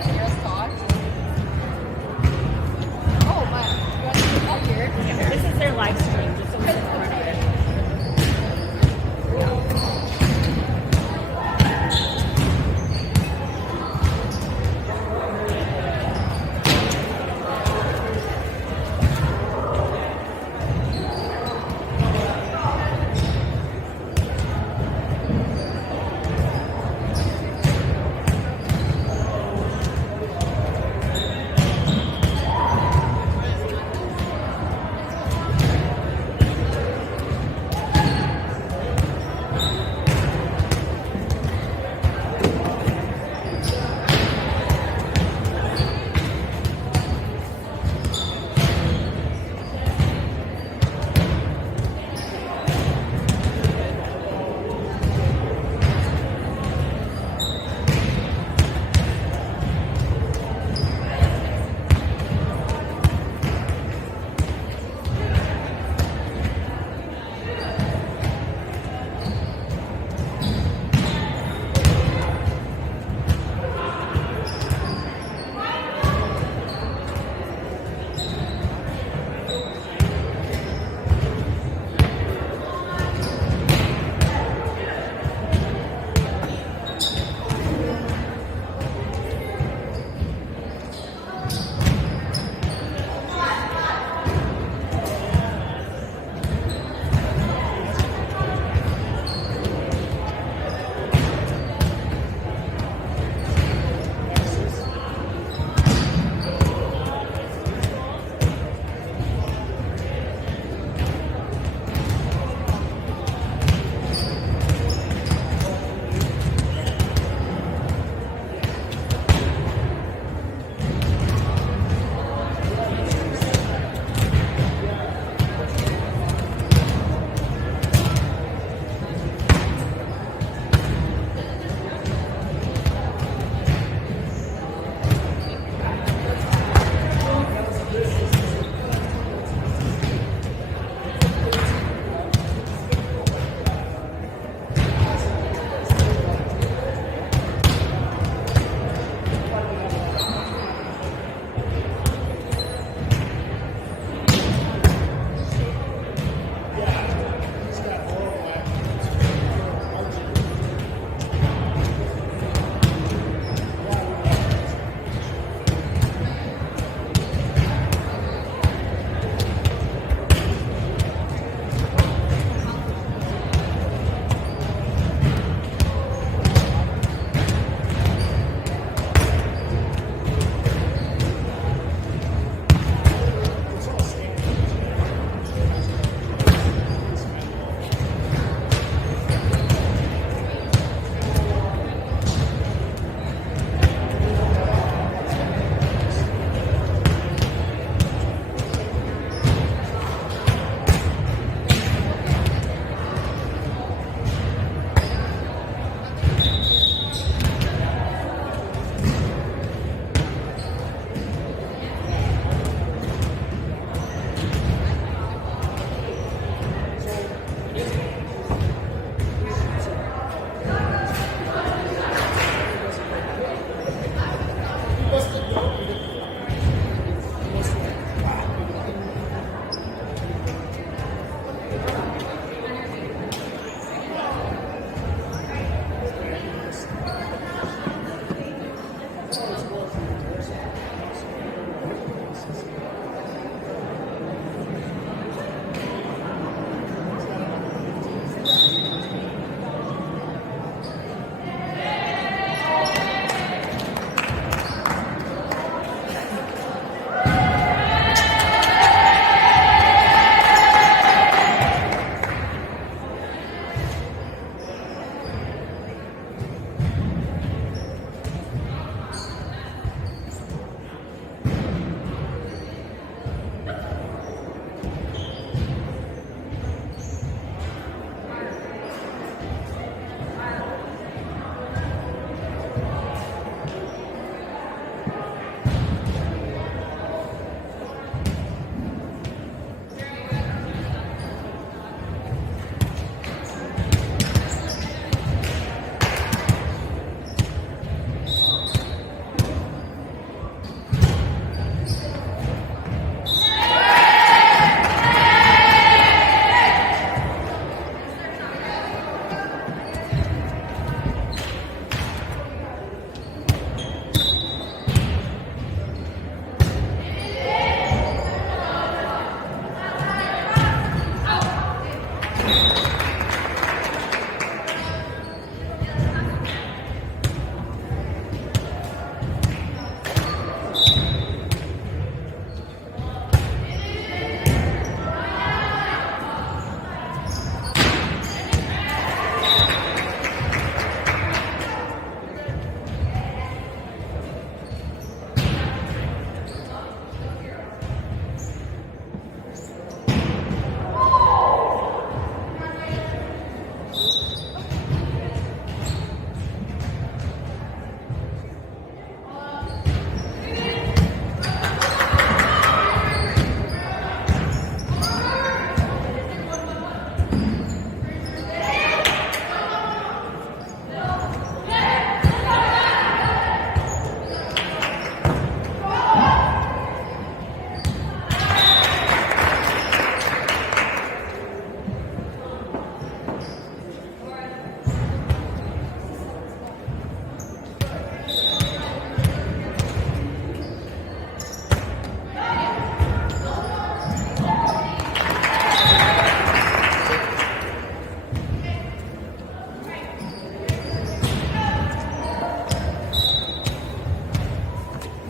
like girls talk. Oh my, you want to sit up here? This is their live stream, just so we can run it.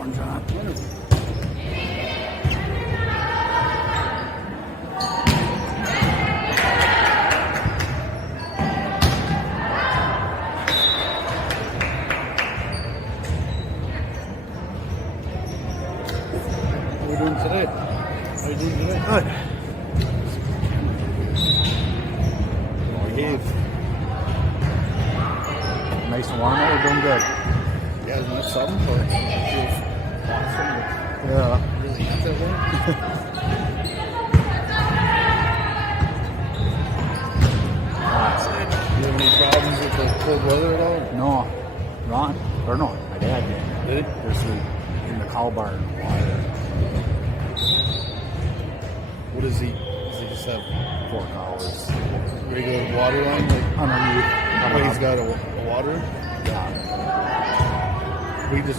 one shot. What are we doing today? How are you doing today? Good. Behave. Nice and warm. We're doing good. You guys want something? Or feels awesome? Yeah. Really hot that way? You have any problems with the cold weather at all? No. Ron? Or no, my dad did. Did? There's in the cow barn water. What does he? Does he just have 4 cows. regular water line? Like, Underneath. but he's got a water? Yeah.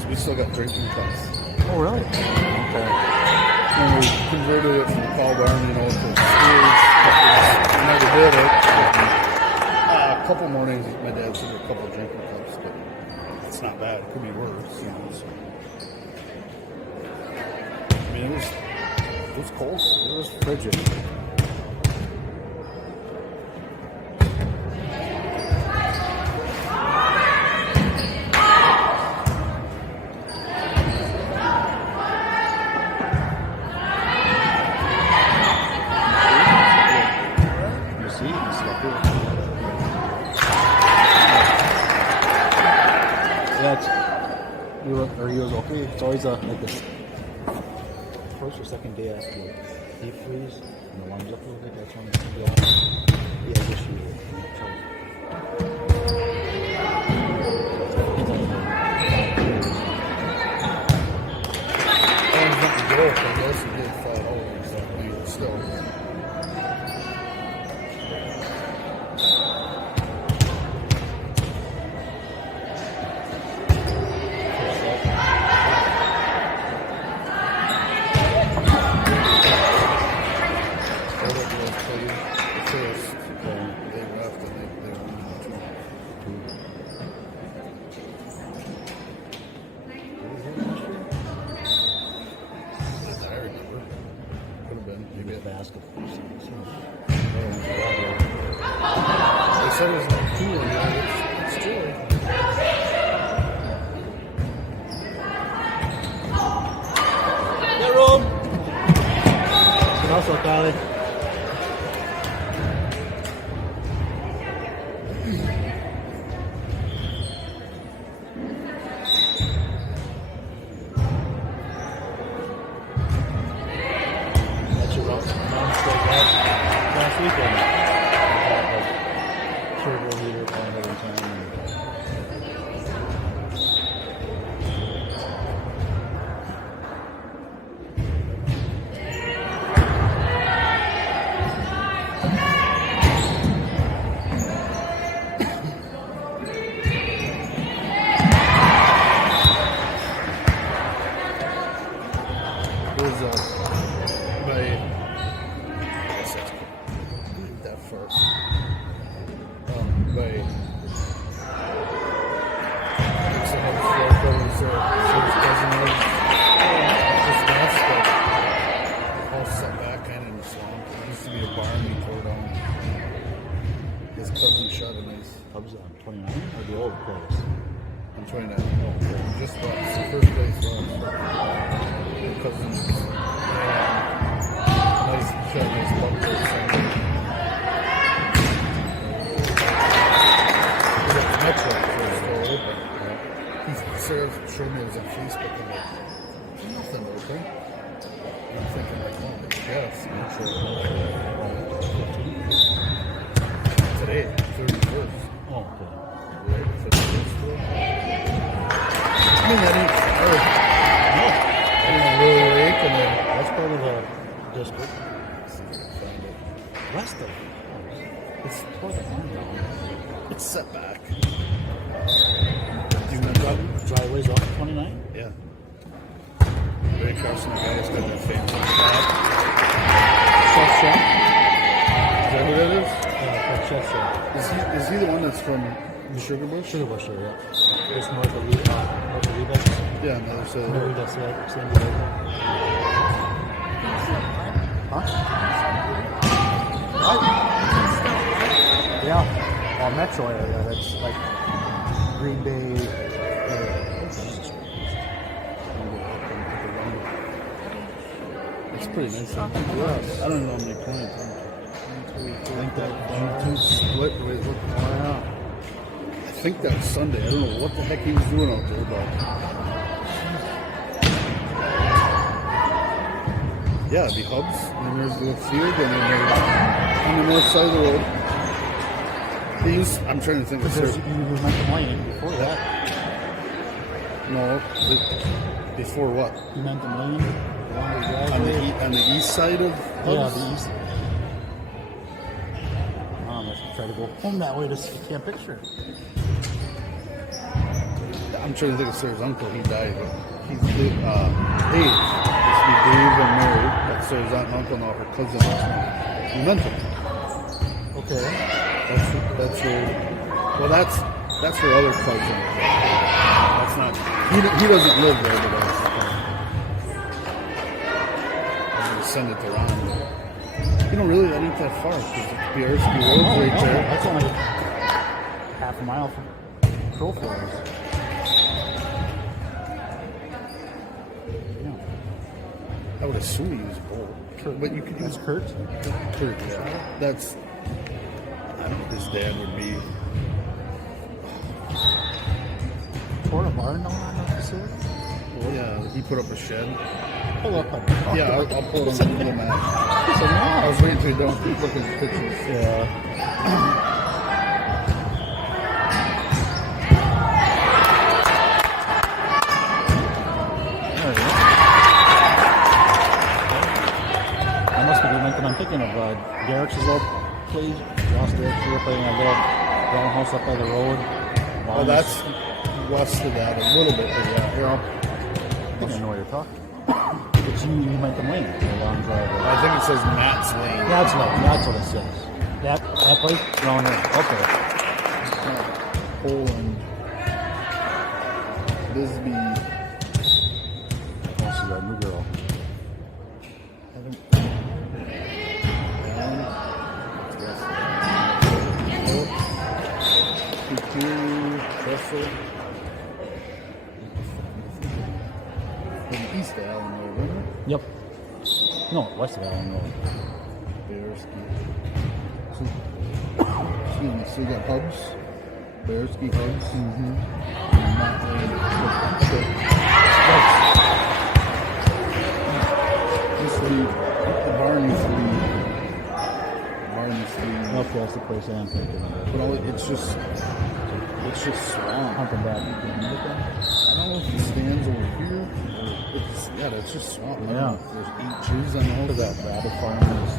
We still got drinking cups. Oh, really? Okay. And we converted it from the cow barn, to schools. We never did it. A couple mornings, my dad said a couple of drinking cups, but it's not bad. It could be worse. So. I mean, it was cold. It was frigid. You see? You see up here. Yeah, he was okay. It's always like this first or second day after the deep freeze and the lungs up a little bit. That's when it's yeah, this year. I guess he did 5 hours. I mean, still. Basketball. They said it was like cool. It's chilly. Yeah, Rob. And also, Kylie. That's your last weekend. Turbo heater on every time. There's by I guess that's that far. By it's another floor covers service doesn't have just dust, but all set back kind of in the swamp. It used to be a barn he tore down. His cousin shot a nice. Cubs on 29 or the old place? I'm 29. Oh, just about it's the first place left. Your cousin nice shot a nice bunker. Metro first story, but he showed me it was on Facebook and like, there's nothing open. I'm thinking like, oh, yes, Metro. Today, 31st. Oh, okay. Right? 51st floor. I mean, that ain't hard. No. I didn't really lake and then That's part of the district. find it. West of it. It's toward the farm down. It's set back. Do you know driveways off 29? Yeah. Right across from the guy's got that famous shop. Chef Shop? Is that who that is? Chef Shop. Is he the one that's from The Sugar Bush? Sugar Bush area. Just north of Levis. Yeah, on the other side. No, that's San Diego. Huh? Yeah. Metro area. That's like Green Bay. It's pretty nice. Yeah. I don't know how many points. I think that 1-2 split. Wait, look. I think that's Sunday. I don't know what the heck he was doing out there, but yeah, it'd be hubs. And then there's the field, and then there's on the north side of the road. I'm trying to think of Because you went to Lane before that. No, before what? You meant the Lane? On the east side of hubs? Yeah, the east. I should try to go home that way to see. I can't picture it. I'm trying to think of Sarah's uncle. He died. He's Dave. Used to be Dave and Mary. That's Sarah's aunt and uncle, now her cousin. You meant it. Okay. That's her. Well, that's her other cousin. That's not. He doesn't live there, but that's send it to Ron. You know, really, that ain't that far because the BRSB Road's right there. That's only half a mile from Crow Forest. I would assume he was bold. But you could use Kurt? Kurt, yeah. That's. I don't know what his dad would be. Pour a barn down on that facility? Well, yeah, he put up a shed. Pull up on Yeah, I'll pull it on the Google map. I was waiting till you're done. Keep looking at the pictures. Yeah. That must be the link that I'm thinking of. Derek's little place. Ross Derek's here playing a little roundhouse up by the road. Oh, that's west of that a little bit. But yeah, I think I know what you're talking about. It's you meant the lane. The long driveway. I think it says Matt's Lane. That's what it says. That place? Down there. Okay. Poland. Bisbee. Oh, she's our new girl. East of Allen Road, isn't it? Yep. No, west of Allen Road. Bearski. So you got hubs. Bearski hubs. Mm-hmm. And Matt Lane. The barn used to be. Okay, that's the place I am thinking of. But it's just swamp. Humping back. I don't know if it stands over here. It's just swamp. I don't know if there's 8 trees. I know Look at that rabbit farmers.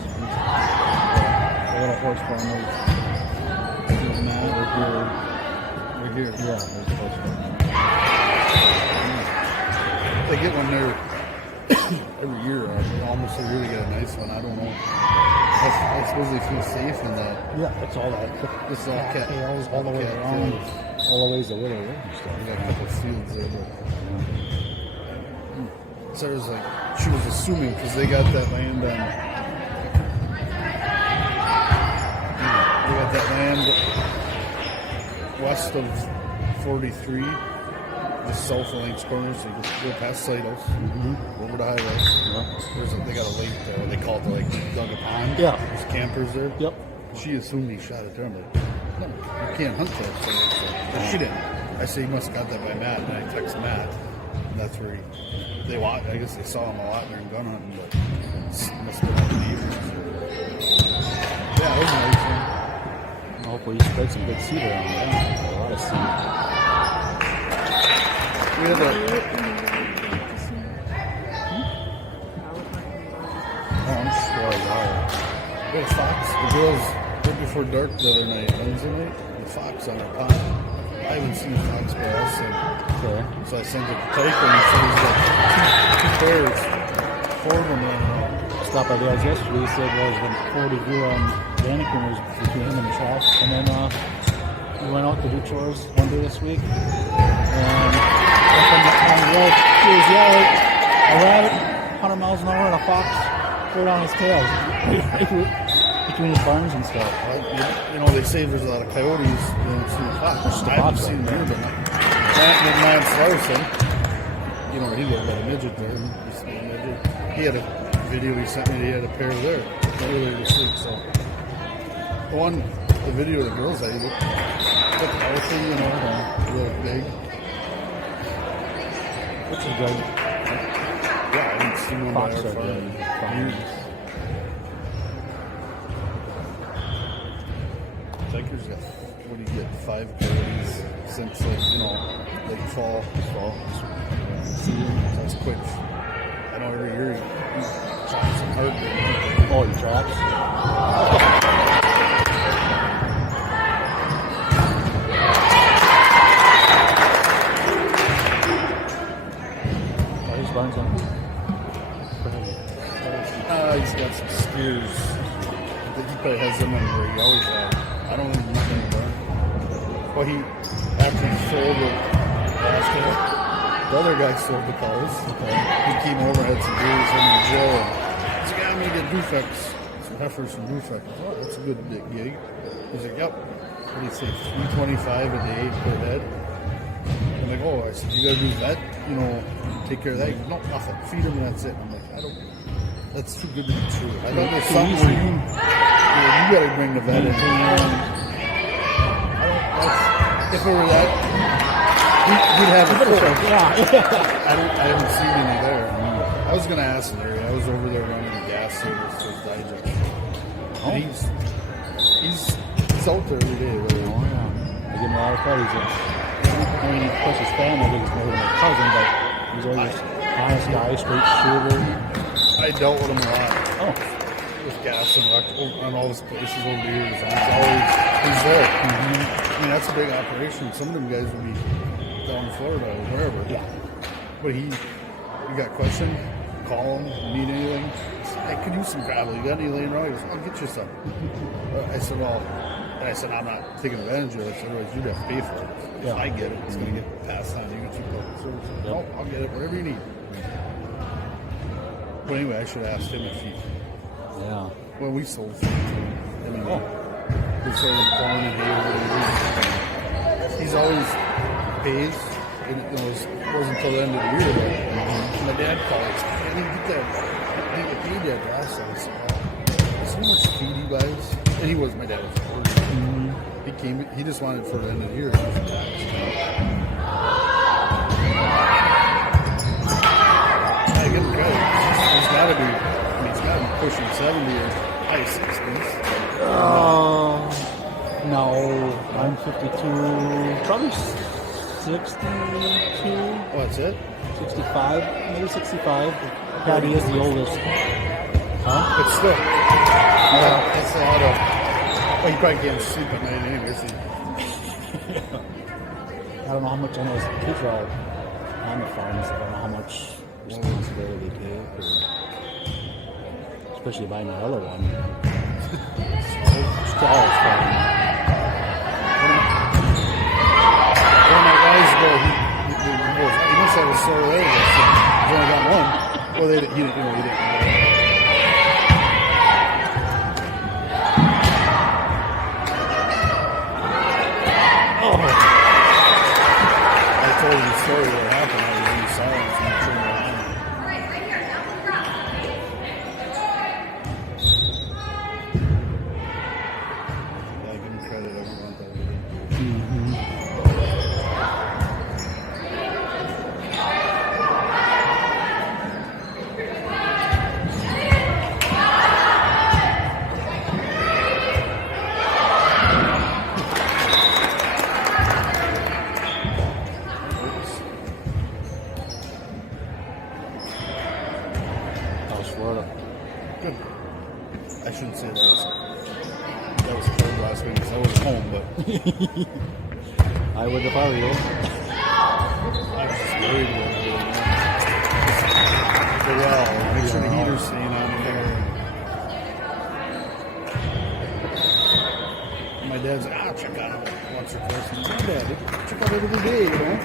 A little horse farmers. There's Matt right here. Yeah, there's the horse farmers. They get one there every year. Almost they really get a nice one. I don't know. I suppose they feel safe in that. Yeah, it's all that. This is all cat tails all the way around. All the ways the little road and stuff. We got a couple fields there. But Sarah's like, she was assuming because they got that land on. They got that land west of 43, just south of Lynx Corner, so you just go past Seidos, over the highway. They got a lake there. They call it the lake Dug a Pond. Yeah. There's campers there. Yep. She assumed he shot it there. I'm like, no, you can't hunt that. So she didn't. I say he must have got that by Matt, and I text Matt. And that's where they watch. I guess they saw him a lot during gun hunting, but it must have been on the evenings. Yeah, it was nice. Hopefully you spread some good seed around there. A lot of seed. We had that. I'm sure you are. We had a fox. The girls, right before dark the other night, Wednesday night, the fox on our pond. I haven't seen a fox by us, and so I sent it to Tyker, and he said he's got two pairs, 4 of them running around. Stopped by the guys yesterday. He said there was been 40 deer on Daniken was between him and the trash. And then we went out to do chores one day this week, and up on the road, he was yelling, a rabbit, 100 miles an hour, and a fox right on his tail, between his barns and stuff. You know, they say there's a lot of coyotes in the fox. I haven't seen them, but Lance Larson, you know, he lived at a midget there. He had a video he sent me. He had a pair there earlier this week. So the video of the girls, they look healthy, you know, they look big, Which is good. Yeah, I haven't seen one by our farm in years. Tiger's got, what do you get, 5 coyotes since, like, you know, like fall. That's quick. I know every year he chops some hard. Oh, he traps? Oh, his barn's on. He's got some spears. I think he probably has them in where he always had. I don't even know any barn. Well, after he sold the last guy, the other guy sold the cows. Okay. He came over, had some beers in the jail, and he's like, I'm gonna get Dufex, some heifers from Dufex. Oh, that's a good gig. He's like, yep. What do you say, $325 a day per head? I'm like, oh, I said, you gotta do vet, you know, take care of that. He goes, no, nothing. Feed him and that's it. I'm like, that's too good to be true. I thought there's something where you gotta bring the vet in. If it were that, we'd have a full. I haven't seen any there. I was gonna ask Larry. I was over there running a gas service for Digest. And he's out there every day. Really. Oh yeah, I give him a lot of credit. I mean, of course his family is more than my cousin, but he's always honest guy, straight shooter. I dealt with him a lot. Oh. With gas and electrical on all his places over the years. And he's there. I mean, that's a big operation. Some of them guys would be down in Florida or wherever. Yeah. But you got a question? Call him. You need anything? I could use some gravel. You got any laying around? He goes, I'll get you some. I said, well, and I said, I'm not taking advantage of it. I said, otherwise you'd have to pay for it. If I get it, it's going to get passed on to you. No, I'll get it. Whatever you need. But anyway, I should have asked him if he... Yeah. Well, we sold food to him. I mean, we sold him corn and hay. He's always pays. It wasn't until the end of the year that my dad called. I didn't get that. I didn't get paid yet last time. I said, so much feed he buys. And he was, my dad was working. He just wanted it for the end of the year. I give him credit. He's got to be. He's got to be pushing 70 or high 60s. No, I'm 52, probably 62. Oh, that's it? 65, maybe 65. Daddy is the oldest. Huh? But still, that's a lot of. Well, you probably can't sleep at night anyways. I don't know how much I know his kids are all on the farms. I don't know how much responsibility they take, or especially buying another one. Charles farm. One of my guys he must have a sore leg. He's only got one. Well, he didn't. I told him the story of what happened. I was in silence and I turned around. Right here. Yeah, give him credit every month I did. Good. I shouldn't say that was cold last week because I wasn't home, but I would if I were you. I was just worried about it. But well, make sure the heater's staying on in there. And my dad's like, check on it. once or twice. And my dad, check out it every day, you know.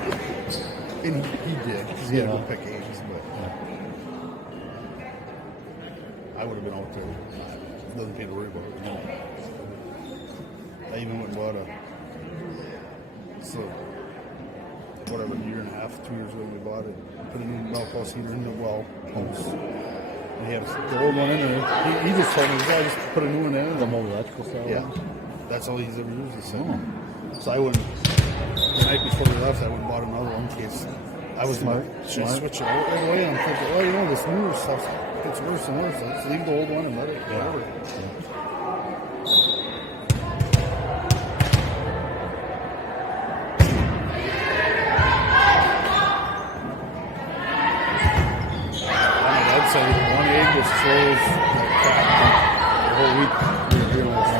And he did. He had to go pick eggs, but I would have been out there. Doesn't pay to worry about it. You know. I even went and bought whatever, a year and a half, 2 years ago we bought it. Put a new milk house heater in the well house. And he had the old one in there. He just told me, I just put a new one in. The more electrical style. Yeah. That's all he's ever used. He said. So I wouldn't, the night before we left, I went and bought another one in case I was should I switch it out right away. I'm thinking, well, you know, this newer stuff gets worse and worse. So let's leave the old one and let it go over. So one egg just throws like crap the whole week. You're doing like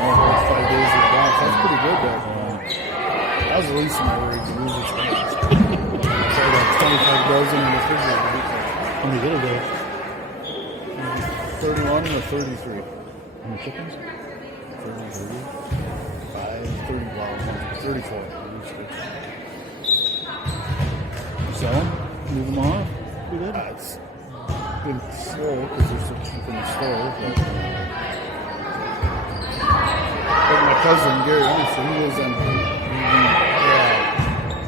5 days of bounce. That's pretty good though. That was the least of my worries. Losers. So about 25 dozen in the refrigerator. How many did it go? 31 or 33. How many chickens? 34. Sell them? Move them on? We did? It's been slow because they're so cheap in the store. But my cousin Gary Anderson, he lives on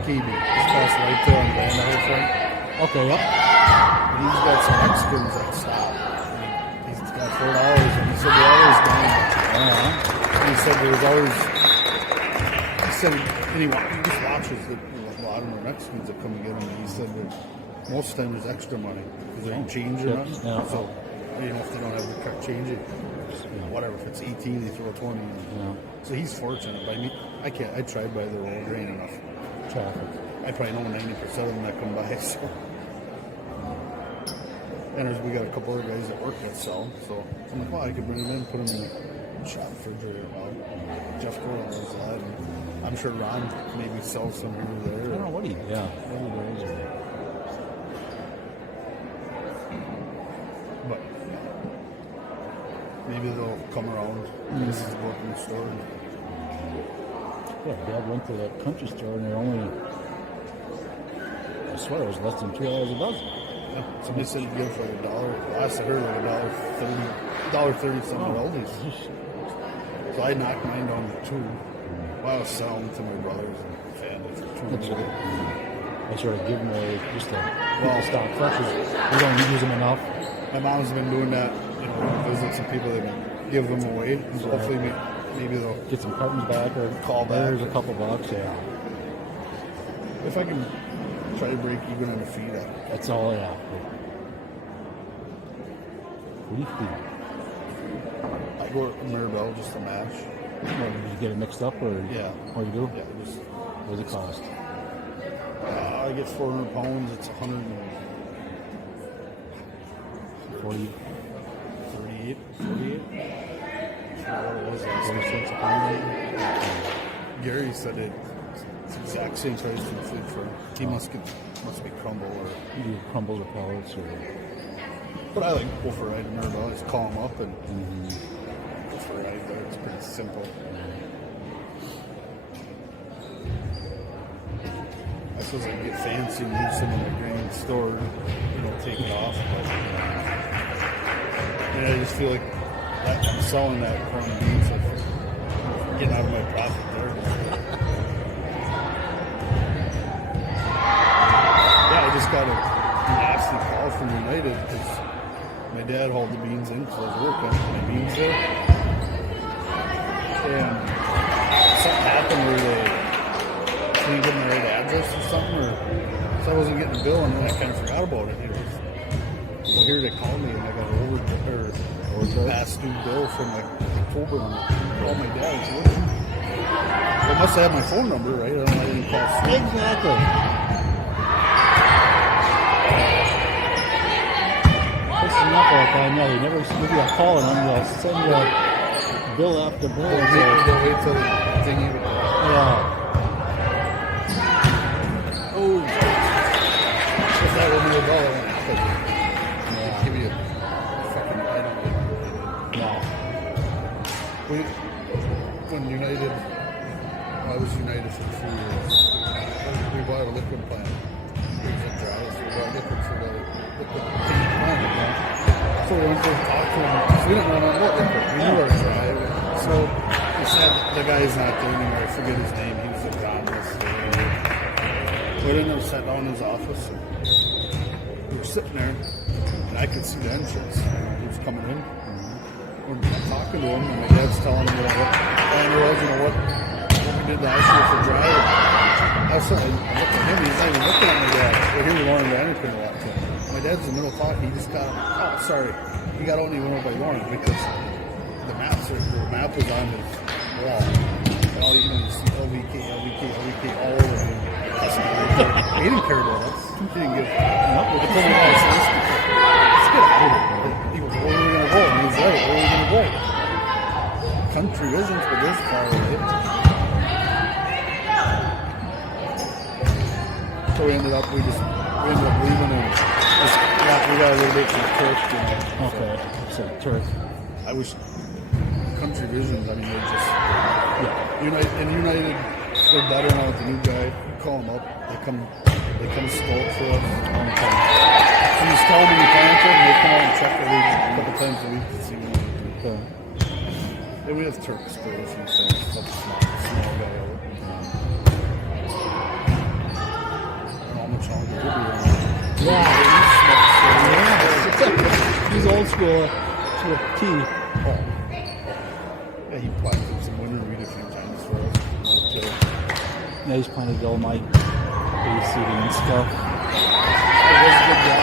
KB, just past right there on Vandal front. Okay, yep. And he's got some Mexicans that stop. He's got $4, and he said they're always down. And he said there was always. He said, and he just watches a lot of the Mexicans that come and get him. And he said that most of the time there's extra money because they don't change or nothing. Yeah. So, you know, if they don't have the correct change, whatever. If it's 18, they throw 20. So he's fortunate. But I mean, I tried by their old grain enough. Traffic. I probably know 90% of them that come by. So. And we got a couple other guys that work that sell them. So I'm like, well, I could bring them in, put them in the shop refrigerator. Jeff Cole does that. And I'm sure Ron maybe sells some here or there. I don't know what he does. But maybe they'll come around. This is working in the store. Yeah, Dad went to that country store and they're only, I swear it was less than $2 a dozen. Yeah. Somebody said you'd give for like $1. Last I heard, like $1.30 something at Aldi's. So I knocked mine down to $2. Well, I was selling to my brothers and family for $2. I sort of give them away just to keep the stock fresh. We don't use them enough. My mom's been doing that, you know, visit some people that give them away. And hopefully maybe they'll get some cartons back or call back. There's a couple bucks, yeah. If I can try to break even on the feed, that's all, yeah. What do you feed? I go to Mirabelle just to mash. Well, did you get it mixed up or? Yeah. Oh, you do? Yeah. Just, what does it cost? I get 400 pounds. It's 40. 38. 40 cents a pound. Gary said it's the exact same price for the food for him. He must be crumble or You do crumbles or pellets or. But I like go for a ride to Mirabelle. Just call him up and go for a ride there. It's pretty simple. I suppose I can get fancy and use some in the grain store, you know, take it off. But I just feel like I'm selling that corn and beans, so I'm getting out of my profit there. Yeah, I just got a nasty call from United because my dad hauled the beans in because I was working my beans there. And something happened where they didn't give me the right address or something, or so I wasn't getting a bill, and then I kind of forgot about it. Well, here they called me, and I got an past due bill from like October, and I called my dad. So I must have my phone number, right? I didn't call. Exactly. This is not like I know. You never give you a call and they'll send you a bill after bill. They'll wait till the thing even. Yeah. Oh, if that were me a dollar, I'd give you a fucking item. No. When United I was United for 3 years. We bought a liquid plant. We bought liquid for the liquid paint plant. So we went to talk to him. We didn't know what liquid. We knew our drive. So we said the guy's not there anymore. I forget his name. He was economist. We didn't have sat down in his office. And we were sitting there, and I could see the entrance. He was coming in. We're talking to him, and my dad's telling him what what we did last year for driving. I was suddenly looked at him. He's not even looking at my dad. We're here with Lauren Vanderpin walking. My dad's in the middle talking. He just got, he got out and he went over by Lauren because the map was on his wall. And all you see LVK all over him. He didn't care about us. He didn't give nothing. Let's get out of here. He goes, where are we going to go? And he's right, where are we going to go? Country isn't for this far away. So we ended up leaving and we got a little bit from Turk. Okay, so Turk. I wish Country Visions, I mean, they're just, United, they're better now with the new guy. You call them up, they come scout for us. So you tell them you plant it, and they come out and check a couple times a week to see what we do. Okay. And we have Turk still, some things, small guy out. How much longer he'll be around. Yeah. He's old school to a T. Yeah, he planted some winter wheat a few times for us. Okay. Yeah, he's planted all my base seeding and stuff. It was a good job.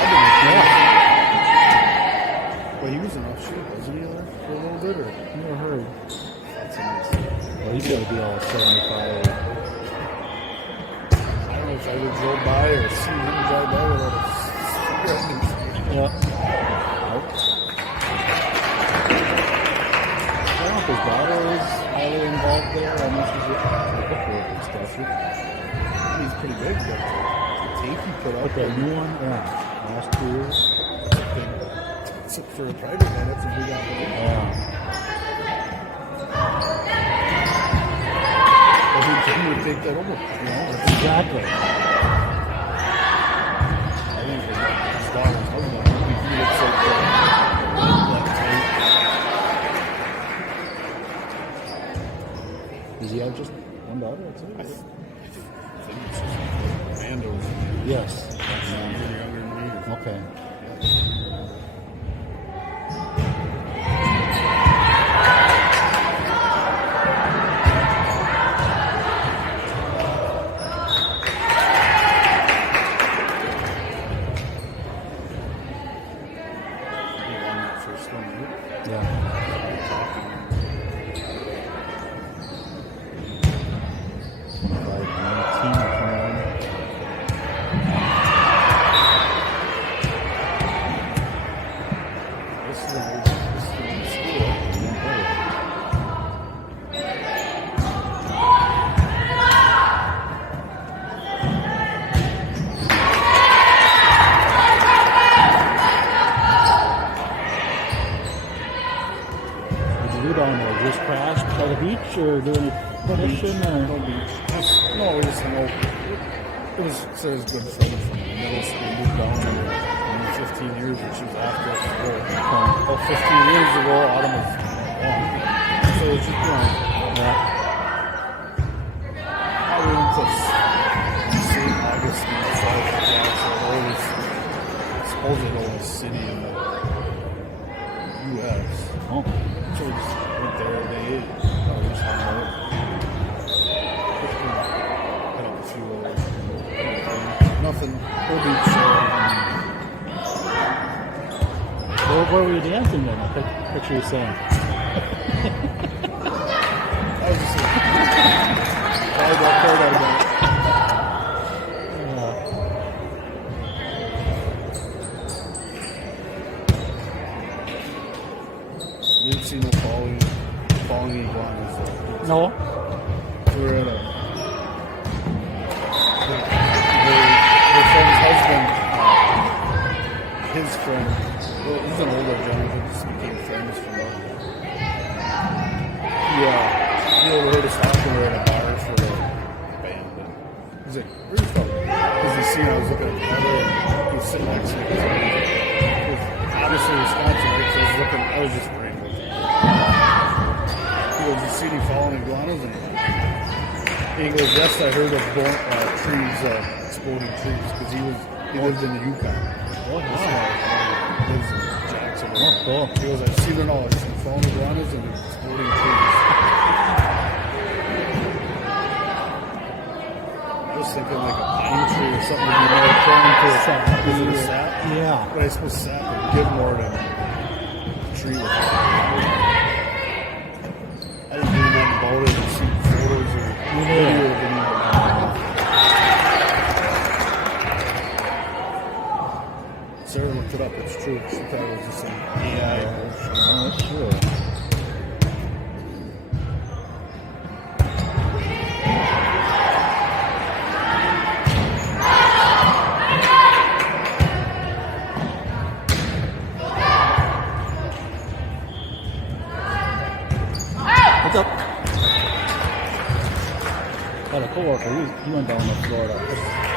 Well, he was an offshoot, wasn't he, there for a little bit? Or? Never heard. That's nice. Well, he's got to be all 75. I don't know if I ever drove by or seen him drive by without a cigarette. Yeah. Nope. I don't know if his daughter is highly involved there. I know she's with bookwork and stuff. He's pretty big, but the tape he put up. But that new one, last 2 years. Except for a private guy, that's a big operation. Yeah. Well, he would take that over. Exactly. I think his daughter's husband, he looks like that type. Does he have just one daughter? That's it? I think it's just Mando's. Yes. You're younger than me. Okay. Or doing a fishing or no beach? No, we just hung out. It was so it was good friend from middle school. Moved down there 15 years, and she was after us. About 15 years ago, Autumn was one. So it was just I went to St. Augustine, South supposedly the oldest city in the U.S. Oh. So we just went there. They ate. Just hung out. Had a few nothing. No beach. Where were you dancing then? I picture you saying. I was just volleyball court out of that. You didn't see no falling iguanas. No. We were at her friend's husband, his friend, well, he's an older gentleman who just became friends from he overheard us talking. We were at a bar for the seen, I was looking at the weather, and he was sitting next to me. It was obviously Wisconsin, right? So I was just agreeing with him. He goes, you see any fallen iguanas? And he goes, yes, I heard of trees, exploding trees, because he lived in the Yukon. Oh, He wow. lives in Jackson. Oh, cool. He goes, I've seen it all. I've seen fallen iguanas and exploding trees. I was thinking like a pine tree or something would be more prone to a sap. Is it a sap? Yeah. But I suppose sap would give more than a tree would. I didn't do nothing about it and see photos or video of it. Sarah looked it up. It's true. She thought it was just an AI bullshit. Oh, that's true. What's up? Got a coworker. He went down to Florida.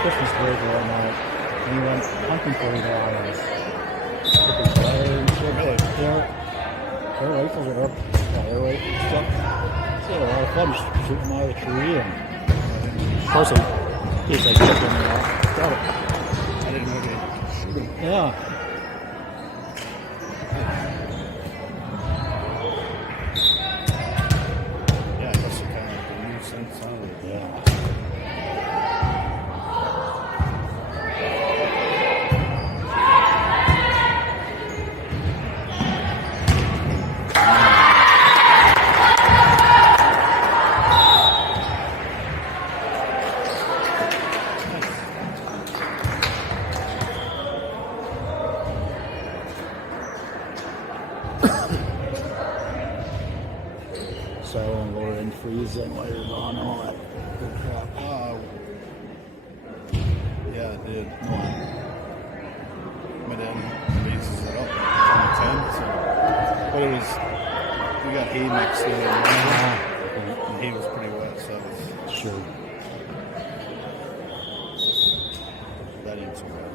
Christmas break right now. And he went hunting for his eyes. Air rifles are up. Air rifles stuff. So a lot of fun just shooting them out of the tree. And of course, he's like chicken and all. Got it. I didn't know they could shoot them. Yeah. Yeah, I guess it kind of like a new sense on it. Yeah. So I won't lower and freeze them while you're gone, all that good crap. Yeah, it did. No. My dad raises it up on the 10th. So, but it was, we got hay next day. And hay was pretty wet, so it was, Sure. that ain't so bad.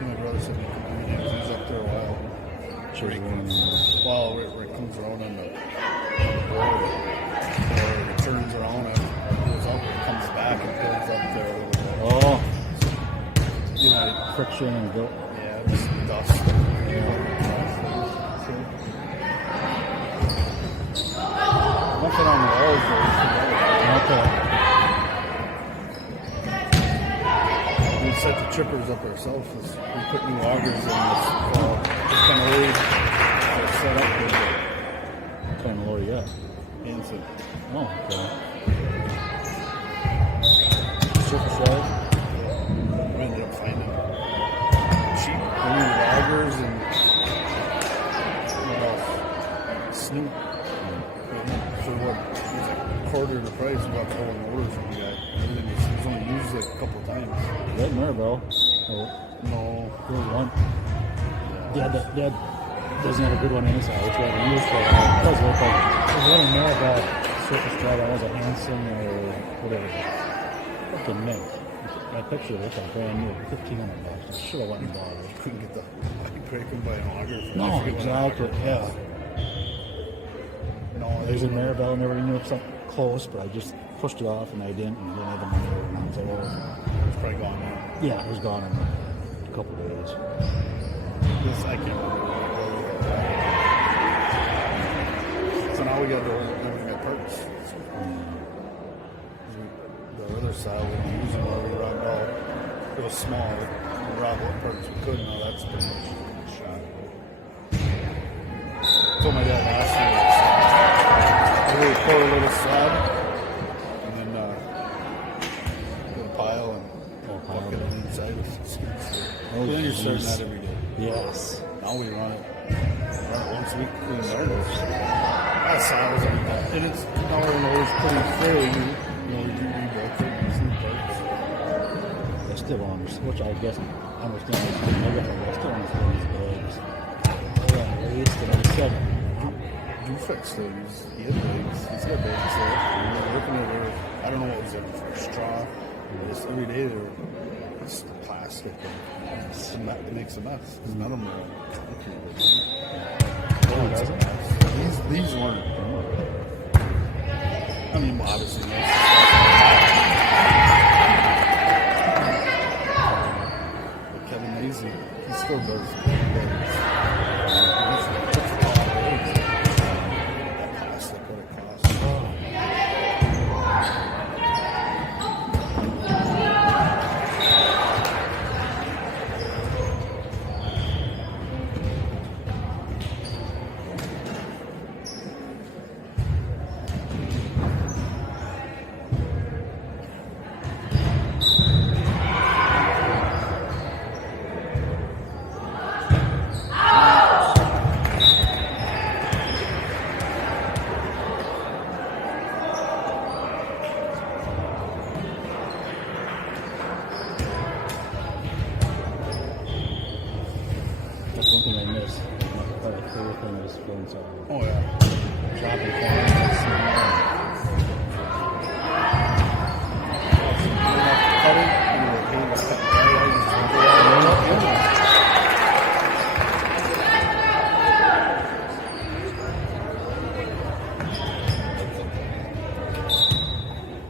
My brother said he was up there a while. Sure. Well, where it comes around on the road, where it turns around and goes up and comes back and builds up there a little bit. Oh, You know, friction and built. yeah, just dust. Nothing on the walls though. Okay. We set the chippers up ourselves. We put new augers in this fall. Just kind of old. They're set up with What kind of lower you got? the Hanson. Oh, okay. Surface ride? We ended up finding cheap new augers and what else? Snoop. For what? It was like a quarter of the price. We got the whole orders from the guy. Everything was only used like a couple of times. Is that Maribel? Oh, No. there's one. Dad doesn't have a good one inside. Which we haven't used for a while. It does look like there's one in Maribel surface ride that was a Hanson or whatever. Fucking mint. My picture looks like brand new. $1,500. I should have went and bought it. Couldn't get the break them by an auger. For No, I forget what an exactly. auger Yeah. was. No, There's a Maribel and everything knew it was something close, but I just pushed it off and I didn't and didn't have the money over. And I was like, oh, It's probably gone now. yeah, it was gone in a couple of days. This I can't remember. So now we got parts. The other side we were using where we robbed all. It was small. We robbed what parts we could. Now that's pretty much shot. Told my dad last year. We would pour a little slab and then put a pile and bucket it inside with some skins. Oh, Then you're starting geez. that every day. Yes. Now we run it once a week clean gardens. That sounds like that. And it's now it's pretty fairly new. You know, we do rebuild it and some parts. I still don't understand, which I guess I understand. I still understand these bags. All that waste, and I said, Do Dufek's though. He had legs. He's got legs. So we're working at her. I don't know what was looking for. Straw. Just every day they were just plastic. And it makes a mess. Because none of them are okay. Oh, it doesn't. These weren't. I mean, obviously. But Kevin Mazie, he still does legs. That's one thing I miss. My favorite thing is feeling sorry. Oh, yeah. Dropping corners,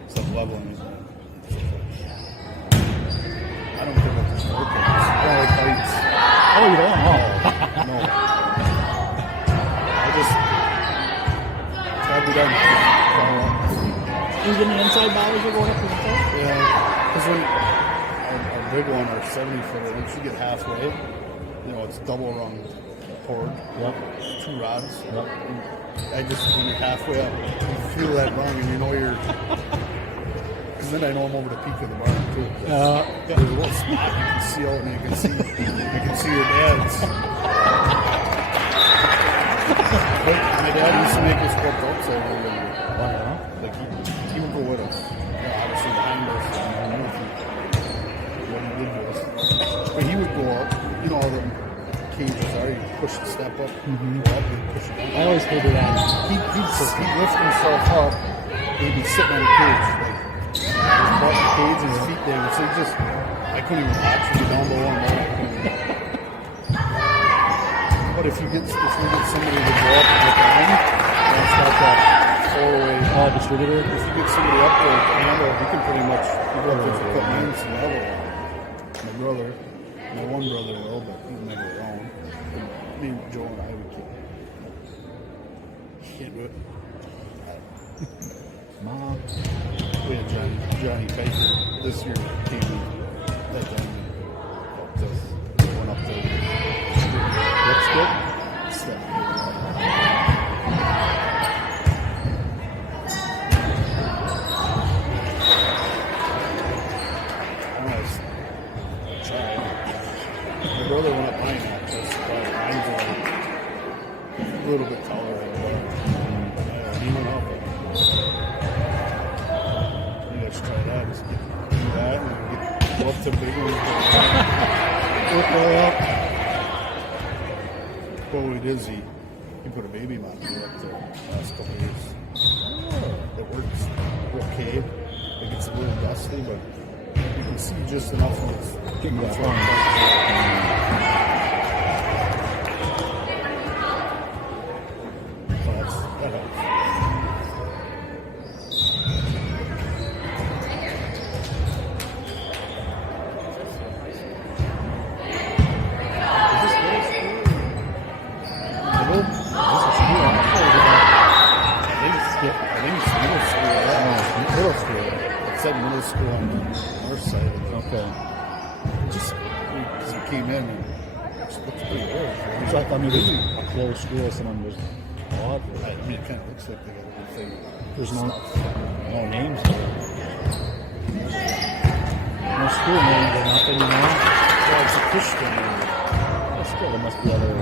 It's like leveling, isn't it? I don't care about the smoke. I like heights. oh, you don't? Oh. No. I just tried to done. Even the inside bodies are going up to the top? Yeah, because when our big one, our 70-footer, once you get halfway, you know, it's double rung cord. Yep. 2 rods. Yep. I just, when you're halfway up, you feel that rung and you know you're. Because then I know I'm over the peak of the barn too. There's a little spot you can see out and you can see your dad's. But my dad used to make us go outside when we were younger. Oh, yeah? Like he would go with us. Yeah, obviously behind us. I don't know what he did with us. But he would go up. You know how the cages are. You push the step up, go up, and push it down. I always figured that. He'd lift himself up. He'd be sitting on the cage, like his butt in the cage, his feet down. So he just, I couldn't even watch him down below and down. But if we get somebody to go up and look at him, that's not that four-way Distributor? If you get somebody up there with the handle, you can pretty much you go up there for cutting in some level. My one brother will, but he's never around. Me, Joe, and I would can't do it. Mom. We had Johnny Piper this year came in that time and helped us. Went up there. Looks good. My brother went up mine access, but mine's a little bit taller than he went up. You guys try that. Just do that and go up to big ones. Well, what he did is he put a baby monitor up there the last couple of years. It works okay. It gets a little dusty, but you can see just enough of it's getting that that helps. Middle school on the north side of it. Okay. Just because we came in and it just looks pretty good. So I thought maybe a closed school, someone was odd. I mean, it kind of looks like they got a good thing. There's no names here. No school names or nothing, you know? Well, it's a Christian. Well, still, there must be other.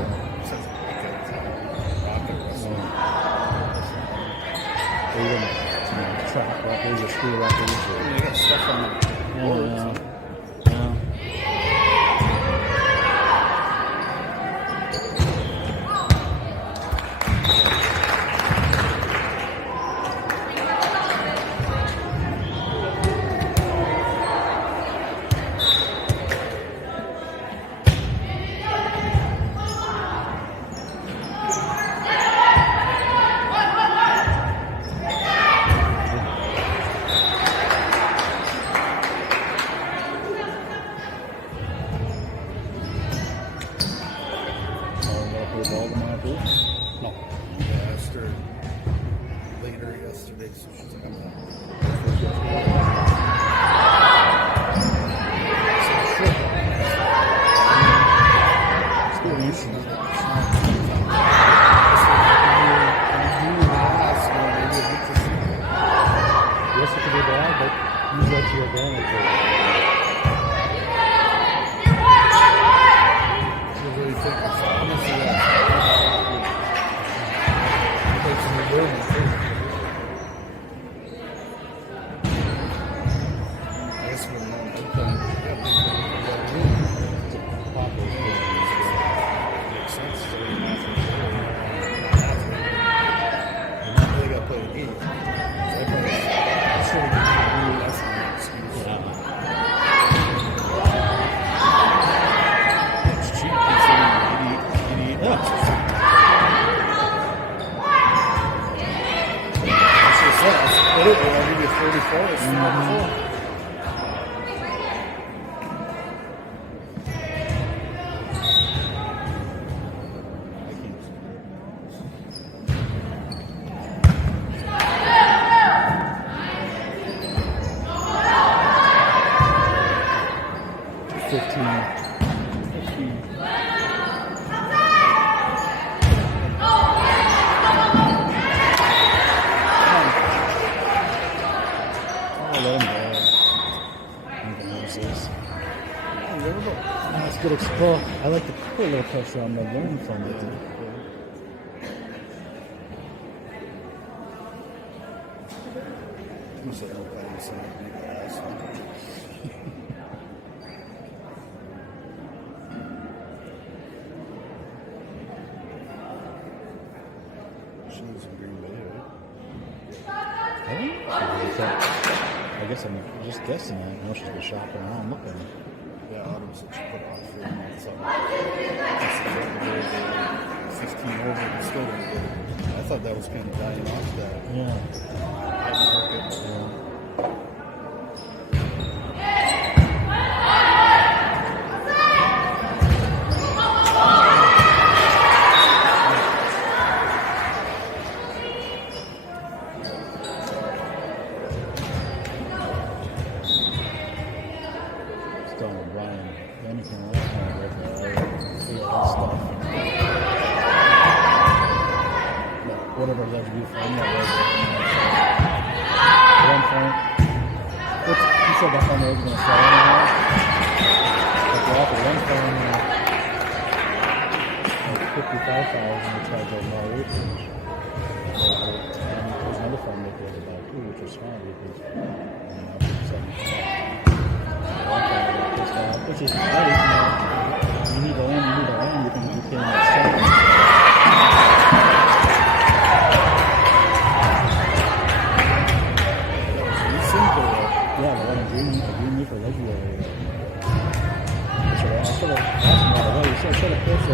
Or even track records or school records. Or, They got stuff on the boards. Yeah. That's good explore. I like to put a little pressure on the learn from it. Must have no plan to make that last one. She lives in Green Bay, right? I guess I'm just guessing. I know she's been shopping around looking. Yeah, Autumn said she put on 3 months. That's exactly 15 over and still didn't get it. I thought that was kind of dying off that. Yeah. Whatever that you find that was 1 point. Which you said that's on the edge going to sell anymore. But they're off at 1 point, like 55,000 to charge over my rate range. There's another phone that goes about 2, which is fine because I'm 75. Which is nice, you need to land, you can like 7. Yeah, the one green leaf or legendary. I should have asked him right away. You should have pushed